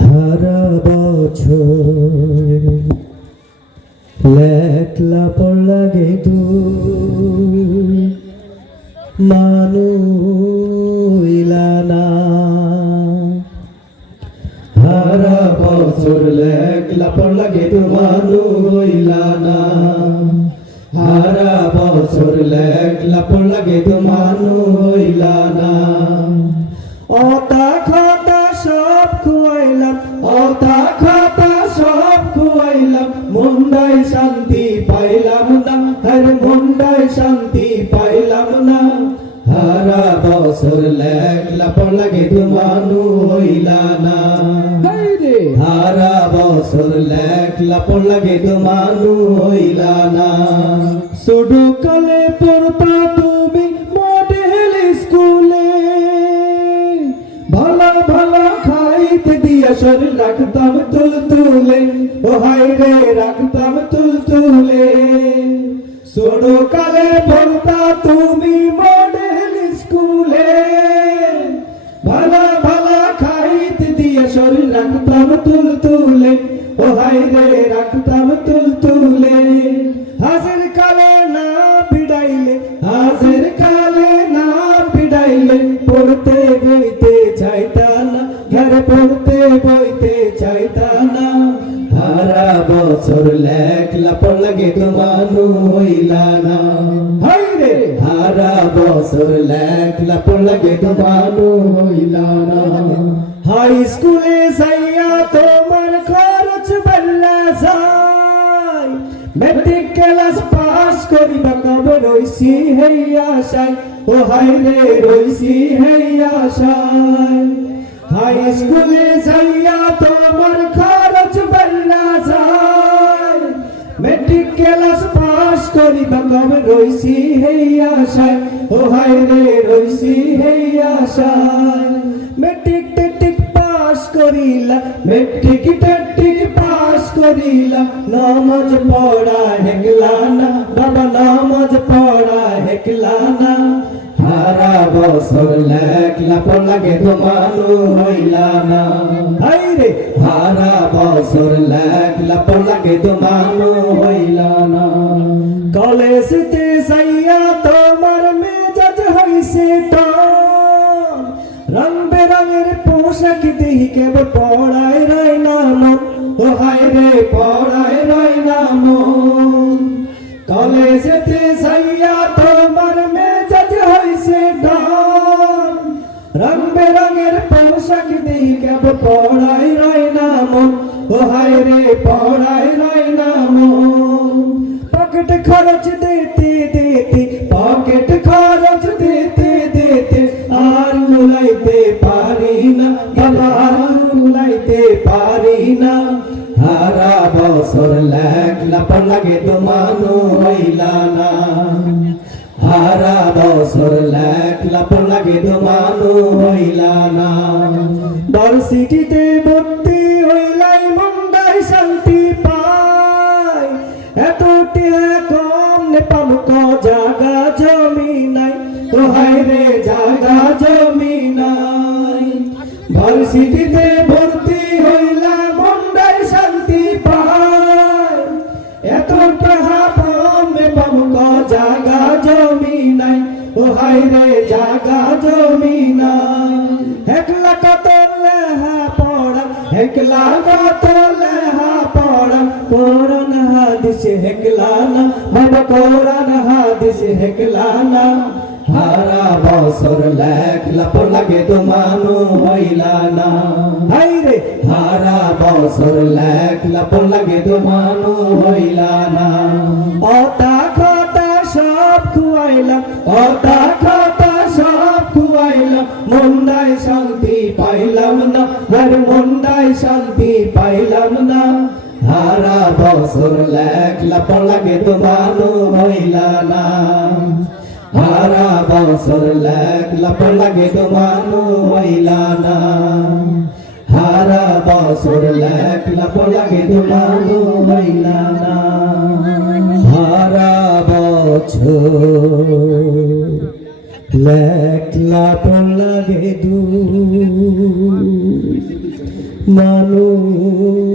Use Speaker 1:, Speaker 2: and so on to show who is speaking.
Speaker 1: হারা বছর লেখলা পড়লাগে দু মানুইলানা হারা বছর লেখলা পড়লাগে দু মানুইলানা হারা বছর লেখলা পড়লাগে দু মানুইলানা অতা খাতা সব খুয়াইলাম অতা খাতা সব খুয়াইলাম। মুন্ডাই শান্তি পাইলাম না। হর মুন্ডাই শান্তি পাইলাম না। হারা বছর লেখলা পড়লাগে তুমানু হইলা না। হারা বছর লেখলা পড়লাগে তুমানু হইলা না। সুডু কলে পড়তা শরীর রাখতাম তুল তুলে ও রে রাখতাম তুল তুলে। ছোটো কালে পড়তা তুমি মডেল স্কুলে ভালা ভালা খাইতে দিয়ে শরীর রাখতাম তুল তুলে ও রে রাখতাম তুল তুলে। বছর লেখলা পড়লাগে তোমানু হইলা না হাই রে! হারা বছর লেখলা পড়লাগে তোমানু হইলা না হাই স্কুলে যাইয়া তোমার খরচ বল্লা যায়। মেট্রিক ক্লাস পাস করিবা কবে রইছি হেই আশায়। ও হাই রে রইছি হেই আশায়। হাই স্কুলে যাইয়া তোমার খরচ মেট্রিক ক্লাস পাস করি বাবা রইছি হেই আশায়? ও হাই রে, রইছি হেই আশায়। মেট্রিক টেট্রিক পাস করিলা মেট্রিক টেট্রিক পাস করিলা। নামাজ পড়া হেকলা না, বাবা নামাজ পড়া হেকলা না। হারা বছর লেখলা পড়লাগে তোমানু হইলা না। হাই রে হারা বছর লেখলা পড়লাগে তোমানু হইলা না। কলেজতে যাইয়া তোমার মেজাজ হইছে টান রং বেরঙের পোশাক দেখি কেবল পড়ায় রাই নাম ও হায় রে, পড়ায় রাই নাম কলেজেতে রং বেরঙের পোশাক দেখি কেবল পড়ায় রাই নাম ও হায় রে, পড়ায় রাই নাম পকেট খরচ দিতে দিতে, পকেট খরচ দিতে দিতে আর মুলাইতে পারি না। বাবা, আর মুলাইতে পারি না। হারা বছর লেখলা পড়লাগে তোমানু হইলা না। হারা বছর লেখলা পড়লাগে তোমানু হইলা না ভার্সিটিতে ভর্তি হইলাই মুন্ডাই শান্তি পাই। এত টিয়া কম নে পামুক জাগা জমি নাই। ও রে জাগা জমি নাই। ভার্সিটিতে ভর্তি হইলাম মুন্ডাই শান্তি পাই। এত টাকা পাম নে পামুক জাগা জমি নাই। ও রে জাগা পড়া একলা কত লেহা পড়া কোরআন হাদিস হেকলা না বাবা কোরআন হাদিস হেকলা না হারা বছর লেখলা পড়লাগে তোমানু হইলা না হাই রে হারা বছর লেখলা পড়লাগে তোমানু হইলা না অতা খাতা সব খুয়াইলাম অতা খাতা সব খুয়াইলাম মন্দাই শান্তি পাইলাম না আর মন্দাই শান্তি পাইলাম না। হারা বছর লেখলা পড়লাগে তোমানু হইলা না। হারা বছর লেখলা পড়লাগে তোমানু হইলা না। হারা বছর লেখলা পড়লাগে তোমানু হইলা না। হারা বছর লেখলা পড়লাগে দু মানুইলা না